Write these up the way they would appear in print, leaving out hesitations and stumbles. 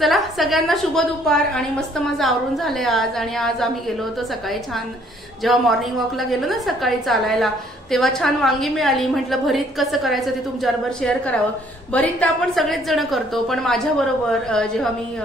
चला सगळ्यांना शुभ दुपार आणि मस्त माझं आवरून झालंय आज. आणि आज आम्ही गेलो होतो सकाळी छान, जेव्हा मॉर्निंग वॉकला गेलो ना सकाळी चालायला, तेव्हा छान वांगी मिळाली. म्हटलं भरीत कसं करायचं ते तुमच्याबरोबर शेअर करावं. भरीत तर आपण सगळेच जण करतो, पण माझ्याबरोबर जेव्हा मी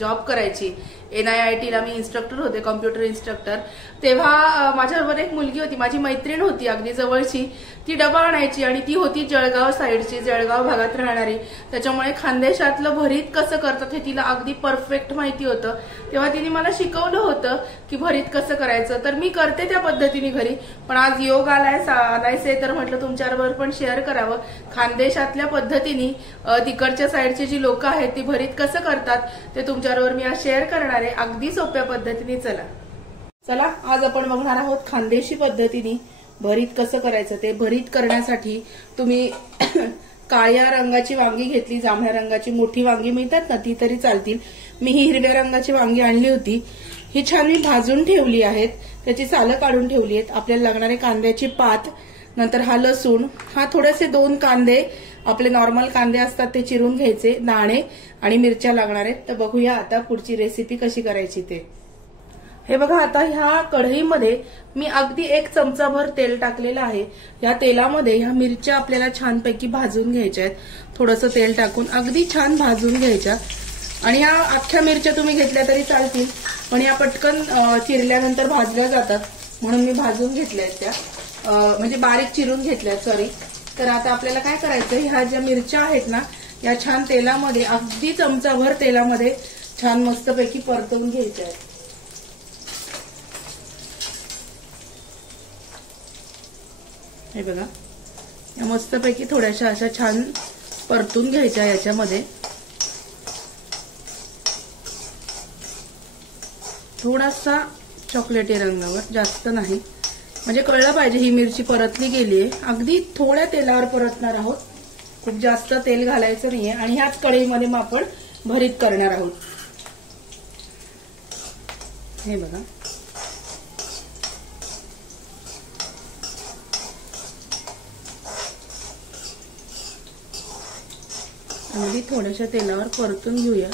जॉब करायची NIIT ला, मी इन्स्ट्रक्टर होते, कॉम्प्युटर इन्स्ट्रक्टर, तेव्हा माझ्याबरोबर एक मुलगी होती, माझी मैत्रीण होती अगदी जवळची. ती डबा आणायची आणि ती होती जळगाव साईडची, जळगाव भागात राहणारी. त्याच्यामुळे खानदेशातलं भरीत कसं करतात हे तिला अगदी परफेक्ट माहिती होतं. तेव्हा तिने मला शिकवलं होतं की भरीत कसं करायचं. तर मी करते त्या पद्धतीने घरी, पण आज योग आलायचे तर म्हटलं तुमच्याबरोबर पण शेअर करावं. खानदेशातल्या पद्धतीने तिकडच्या साईडची जी लोक आहेत ती भरीत कसं करतात ते तुमच्याबरोबर मी आज शेअर करणार आहे, अगदी सोप्या पद्धतीने. चला आज आपण बघणार आहोत खानदेशी पद्धतीने भरीत कसं करायचं ते. भरीत करण्यासाठी तुम्ही काळ्या रंगाची वांगी घेतली, जांभळ्या रंगाची मोठी वांगी मिळतात ना ती तरी चालतील. मी ही हिरव्या रंगाची वांगी आणली होती. ही छान मी भाजून ठेवली आहेत, त्याची सालं काढून ठेवली आहेत. आपल्याला लागणारे कांद्याची पात, नंतर हा लसूण, हा थोडेसे 2 कांदे आपले नॉर्मल कांदे असतात ते चिरून घ्यायचे, दाणे आणि मिरच्या लागणार आहेत. तर बघूया आता पुढची रेसिपी कशी करायची ते. हे बघा, आता ह्या कढईमध्ये मी अगदी 1 चमचाभर तेल टाकलेलं आहे. या तेलामध्ये ह्या मिरच्या आपल्याला छानपैकी भाजून घ्यायच्या आहेत. थोडंसं तेल टाकून अगदी छान भाजून घ्यायच्या. आणि ह्या अख्ख्या मिरच्या तुम्ही घेतल्या तरी चालतील, पण या पटकन चिरल्यानंतर भाजल्या जातात म्हणून मी भाजून घेतल्या आहेत त्या, म्हणजे बारीक चिरून घेतल्या, सॉरी. तर आता आपल्याला काय करायचं, ह्या ज्या मिरच्या आहेत ना या छान तेलामध्ये, अगदी चमचाभर तेलामध्ये छान मस्तपैकी परतवून घ्यायच्या आहेत. हे बघा, या मस्तपैकी थोड्याशा अशा छान परतून घ्यायच्या याच्यामध्ये. थोडासा चॉकलेटी रंगावर, जास्त नाही, म्हणजे कळलं पाहिजे ही मिरची परतली गेलीये. अगदी थोड्या तेलावर परतणार आहोत, खूप जास्त तेल घालायचं नाहीये. आणि ह्याच कढईमध्ये मग आपण भरीत करणार आहोत. हे बघा, अगदी थोड्याशा तेलावर परतून घेऊया.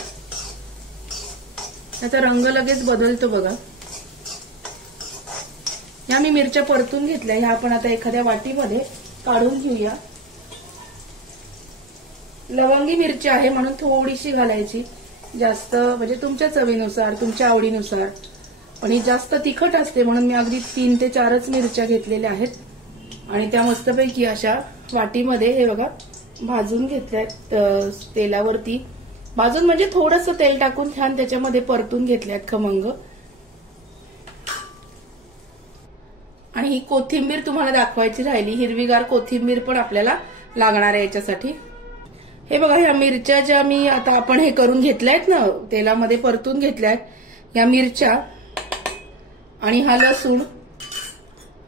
त्याचा रंग लगेच बदलतो बघा. या मी मिरच्या परतून घेतल्या, ह्या आपण आता एखाद्या वाटीमध्ये काढून घेऊया. लवंगी मिरची आहे म्हणून थोडीशी घालायची, जास्त म्हणजे तुमच्या चवीनुसार, तुमच्या आवडीनुसार. पण ही जास्त तिखट असते म्हणून मी अगदी 3 ते 4च मिरच्या घेतलेल्या आहेत. आणि त्या मस्तपैकी अशा वाटीमध्ये हे बघा भाजून घेतल्यात तेलावरती. भाजून म्हणजे थोडंसं तेल टाकून छान त्याच्यामध्ये परतून घेतल्यात खमंग. आणि ही कोथिंबीर तुम्हाला दाखवायची राहिली, हिरवीगार कोथिंबीर पण आपल्याला लागणार आहे याच्यासाठी. हे बघा, ह्या मिरच्या ज्या मी आता आपण हे करून घेतल्यात ना, तेलामध्ये परतून घेतल्यात, या मिरच्या आणि हा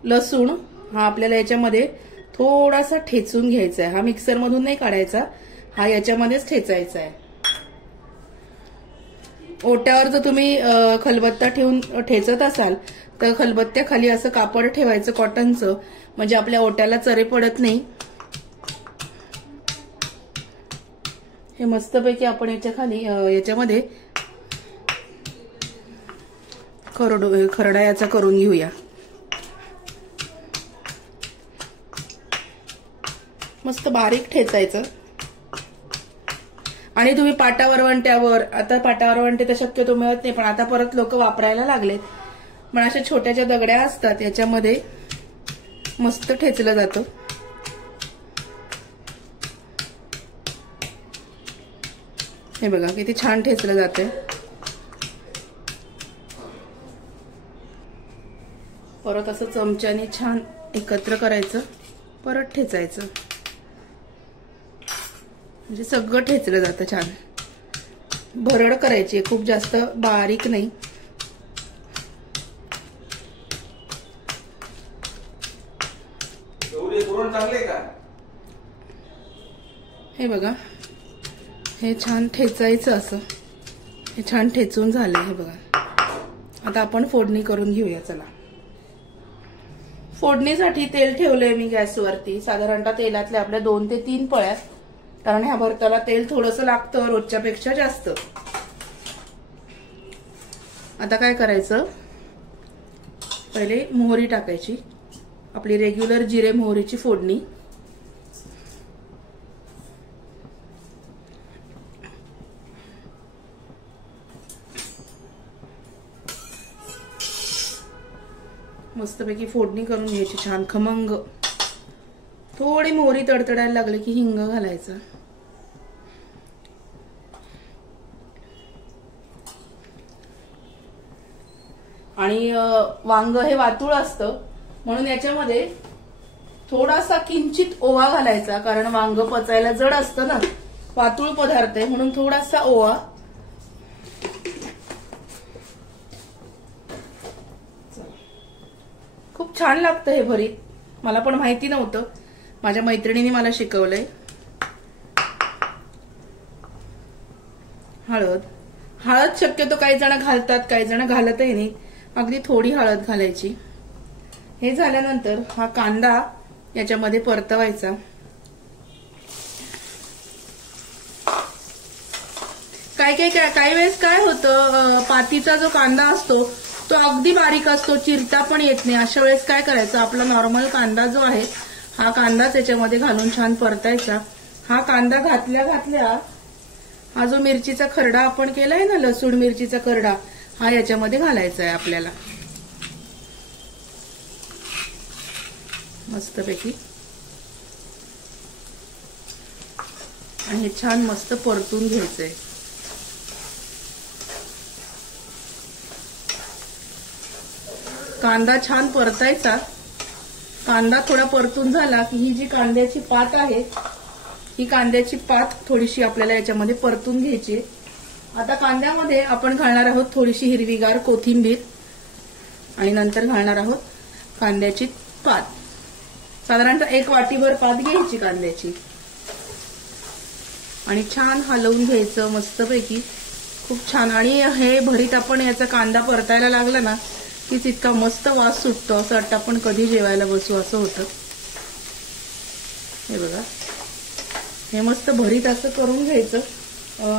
लसूण हा आपल्याला याच्यामध्ये थोडासा ठेचून घ्यायचा आहे. हा मिक्सर मधून नाही काढायचा, हा याच्यामध्येच ठेचायचा आहे. ओट्यावर जर तुम्ही खलबत्ता ठेवून ठेचत असाल तर खलबत्त्याखाली असं कापड ठेवायचं कॉटनचं, म्हणजे आपल्या ओट्याला चरे पडत नाही. हे मस्तपैकी आपण याच्यामध्ये खरडा याचा करून घेऊया. मस्त बारीक ठेचायचं. आणि तुम्ही पाटावरवंट्यावर, आता पाटावरवंटे तर शक्यतो मिळत नाही, पण आता परत लोक वापरायला लागलेत, पण अशा छोट्या ज्या दगड्या असतात याच्यामध्ये मस्त ठेचलं जातं. हे बघा किती छान ठेचलं जातंय. परत असं चमच्याने छान एकत्र करायचं, परत ठेचायचं, म्हणजे सगळं ठेचलं जातं छान. भरड करायची, खूप जास्त बारीक नाही. हे बघा, हे छान ठेचायचं असं. हे छान ठेचून झालंय. हे बघा, आता आपण फोडणी करून घेऊया. चला, फोडणीसाठी तेल ठेवलंय मी गॅसवरती. साधारणतः तेलातल्या आपल्या 2 ते 3 पळ्या कारण ह्या भरताला तेल थोडंसं लागतं, रोजच्या पेक्षा जास्त. आता काय करायचं, पहिले मोहरी टाकायची, आपली रेग्युलर जिरे मोहरीची फोडणी. मस्तपैकी फोडणी करून घ्यायची छान खमंग. थोडी मोहरी तडतडायला लागली की हिंग घालायचा. आणि वांग हे वातुळ असतं म्हणून याच्यामध्ये थोडासा किंचित ओवा घालायचा, कारण वांग पचायला जड असतं ना, वातुळ पदार्थ आहे म्हणून थोडासा ओवा. खूप छान लागतं हे भरीत. मला पण माहिती नव्हतं, माझ्या मैत्रिणीने मला शिकवलंय. हळद, हळद शक्यतो काही जण घालतात, काही जण घालतही नाही. अगदी थोडी हळद घालायची. हे झाल्यानंतर हा कांदा याच्यामध्ये परतवायचा. काही वेळेस काय होतं, पातीचा जो कांदा असतो तो अगदी बारीक असतो, चिरता पण येत नाही. अशा वेळेस काय करायचं, आपला नॉर्मल कांदा जो आहे हा कांदाच याच्यामध्ये घालून छान परतायचा. हा कांदा घातल्या घातल्या हा जो मिरचीचा खरडा आपण केलाय ना, लसूण मिरचीचा खरडा, हा याच्यामध्ये घालायचा आहे आपल्याला मस्तपैकी. आणि हे छान मस्त परतून घ्यायचंय. कांदा छान परतायचा. कांदा थोडा परतून झाला की ही जी कांद्याची पात आहे, ही कांद्याची पात थोडीशी आपल्याला याच्यामध्ये परतून घ्यायची. आता कांद्यामध्ये आपण घालणार आहोत थोडीशी हिरवीगार कोथिंबीर आणि नंतर घालणार आहोत कांद्याची पात. साधारणतः 1 वाटीभर पात घ्यायची कांद्याची आणि छान हलवून घ्यायचं मस्तपैकी. खूप छान. आणि हे भरीत आपण याचा कांदा परतायला लागला ना कीच इतका मस्त वास सुटतो, असं वाटतं आपण कधी जेवायला बसू असं होतं. हे बघा, हे मस्त भरीत असं करून घ्यायचं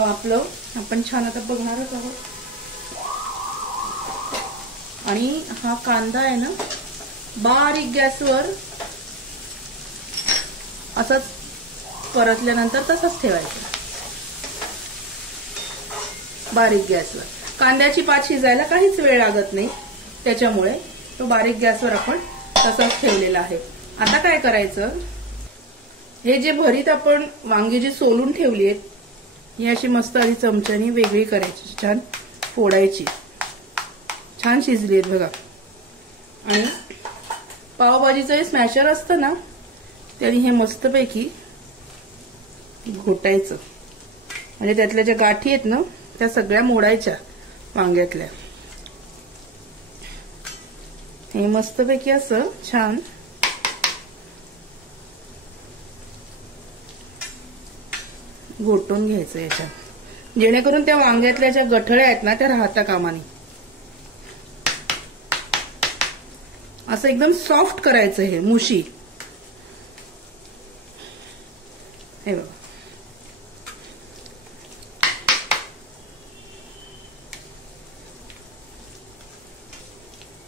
आपलं. आपण छान आता बघणारच आहोत. आणि हा कांदा आहे ना, बारीक गॅसवर असंच परतल्यानंतर तसंच ठेवायचं बारीक गॅसवर. कांद्याची पात शिजायला काहीच वेळ लागत नाही, त्याच्यामुळे तो बारीक गॅसवर आपण तसाच ठेवलेला आहे. आता काय करायचं, हे जे भरीत आपण वांगी जी सोलून ठेवली आहेत, ही अशी मस्त आधी चमच्याने वेगळी करायची, छान फोडायची. छान शिजली आहेत बघा. आणि पावभाजीचं हे स्मॅशर असतं ना, त्याने हे मस्तपैकी घोटायचं, म्हणजे त्यातल्या ज्या गाठी आहेत ना त्या सगळ्या मोडायच्या वांग्यातल्या. हे मस्तपैकी असं छान घोटून घ्यायचं याच्यात, जेणेकरून त्या वांग्यातल्या ज्या गठळ्या आहेत ना त्या राहता कामा नये. असं एकदम सॉफ्ट करायचं हे मुशी. हे बघा,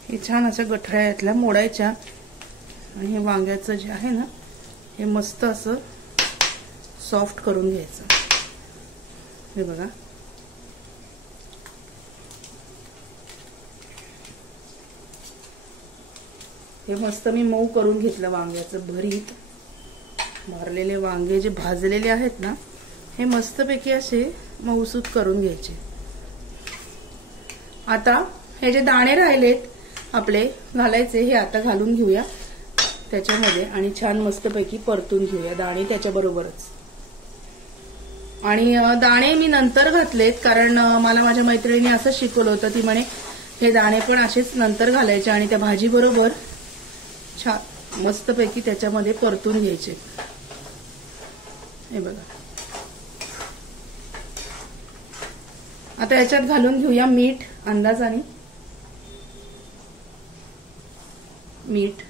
हे छान असं गठळ्या यातल्या मोडायच्या आणि हे वांग्याचं जे आहे ना हे मस्त असं सॉफ्ट करून घ्यायचं. हे बघा, हे मस्त मी मऊ करून घेतलं वांग्याचं भरीत. भरलेले वांगे जे भाजलेले आहेत ना हे मस्तपैकी असे मऊसूत करून घ्यायचे. आता हे जे दाणे राहिलेत आपले घालायचे, हे आता घालून घेऊया त्याच्यामध्ये आणि छान मस्तपैकी परतून घेऊया दाणे त्याच्याबरोबरच. आणि दाणे मी नंतर घातलेत, कारण मला माझ्या मैत्रिणीने असं शिकवलं होतं. ती म्हणे हे दाणे पण असेच नंतर घालायचे आणि त्या भाजी बरोबर छान मस्तपैकी त्याच्यामध्ये परतून घ्यायचे. हे बघा, आता याच्यात घालून घेऊया मीठ अंदाजाने. मीठ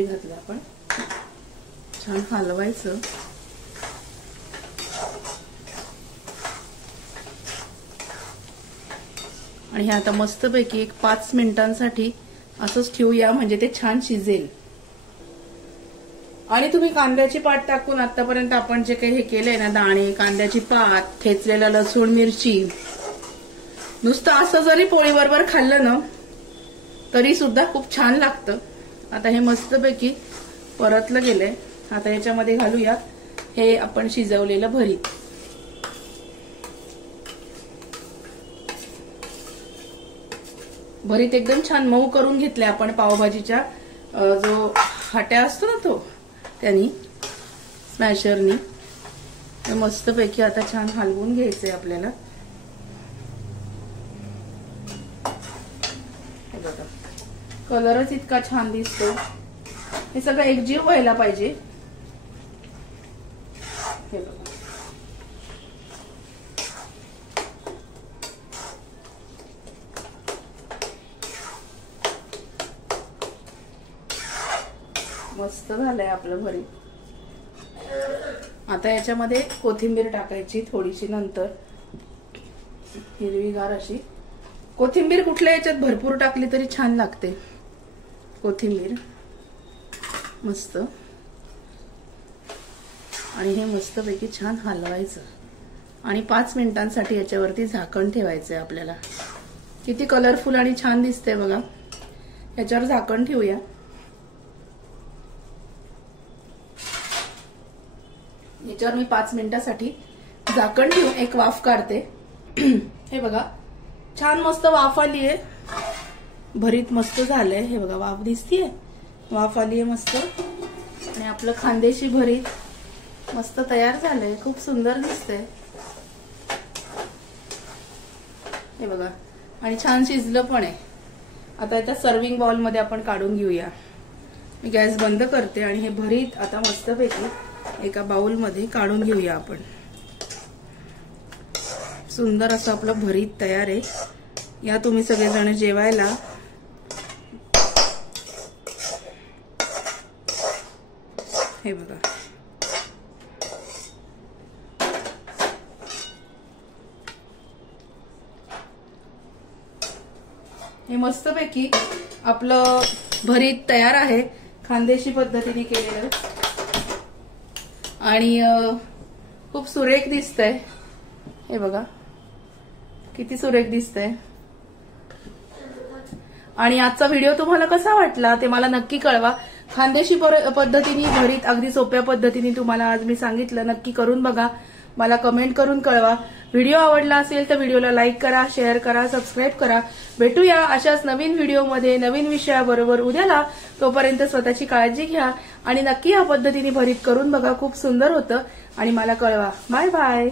घातलं आपण. छान हलवायचं. आणि हे आता मस्तपैकी एक 5 मिनिटांसाठी असंच ठेवूया, म्हणजे ते छान शिजेल. आणि तुम्ही कांद्याची पात टाकून आतापर्यंत आपण जे काही हे केलंय ना, दाणे, कांद्याची पात, ठेचलेला लसूण, मिरची, नुसतं असं जरी पोळी बरोबर खाल्लं ना तरी सुद्धा खूप छान लागतं. आता हे मस्तपैकी परतलं गेलंय. आता याच्यामध्ये घालूया हे आपण शिजवलेलं भरीत. भरीत एकदम छान मऊ करून घेतले आपण पावभाजीच्या जो हाट्या असतो ना तो त्यांनी, स्मॅशरनी. हे मस्तपैकी आता छान हलवून घ्यायचंय आपल्याला. हे बघा कलरच इतका छान दिसतो. हे सगळं एकजीव व्हायला पाहिजे. हे बघा मस्त झालंय आपलं भरीत. आता याच्यामध्ये कोथिंबीर टाकायची थोडीशी, नंतर हिरवीगार अशी कोथिंबीर. कुठल्या याच्यात भरपूर टाकली तरी छान लागते कोथिंबीर. मस्त. आणि हे मस्तपैकी छान हलवायचं आणि 5 मिनिटांसाठी याच्यावरती झाकण ठेवायचंय आपल्याला. किती कलरफुल आणि छान दिसतंय बघा. याच्यावर झाकण ठेवूया. याच्यावर मी 5 मिनिटांसाठी झाकण ठेवून एक वाफ काढते. हे बघा छान मस्त वाफ आलीये. भरीत मस्त झालंय. हे बघा वाफ दिसतीये, वाफ आलीये मस्त. आणि आपलं खानदेशी भरीत मस्त तयार झालंय. खूप सुंदर दिसतंय. हे बघा आणि छान शिजलं पण आहे. आता याच्या सर्विंग बाउल मध्ये आपण काढून घेऊया. मी गॅस बंद करते आणि हे भरीत आता मस्तपैकी एका बाउल मध्ये काढून घेऊया आपण. सुंदर असं आपलं भरीत तयार आहे. या तुम्ही सगळेजण जेवायला. हे बघा हे मस्तपैकी आपलं भरीत तयार आहे, खानदेशी पद्धतीने केलेलं. आणि खूप सुरेख दिसतंय. हे बघा किती सुरेख दिसतंय. आणि आजचा व्हिडिओ तुम्हाला कसा वाटला ते मला नक्की कळवा. खानदेशी पद्धतीने भरीत अगदी सोप्या पद्धतीने तुम्हाला आज मी सांगितलं. नक्की करून बघा, मला कमेंट करून कळवा. व्हिडिओ आवडला असेल तर व्हिडिओला लाईक करा, शेअर करा, सबस्क्राईब करा. भेटूया अशाच नवीन व्हिडिओमध्ये नवीन विषयाबरोबर उद्याला. तोपर्यंत स्वतःची काळजी घ्या आणि नक्की या पद्धतीने भरीत करून बघा. खूप सुंदर होतं आणि मला कळवा. Bye bye.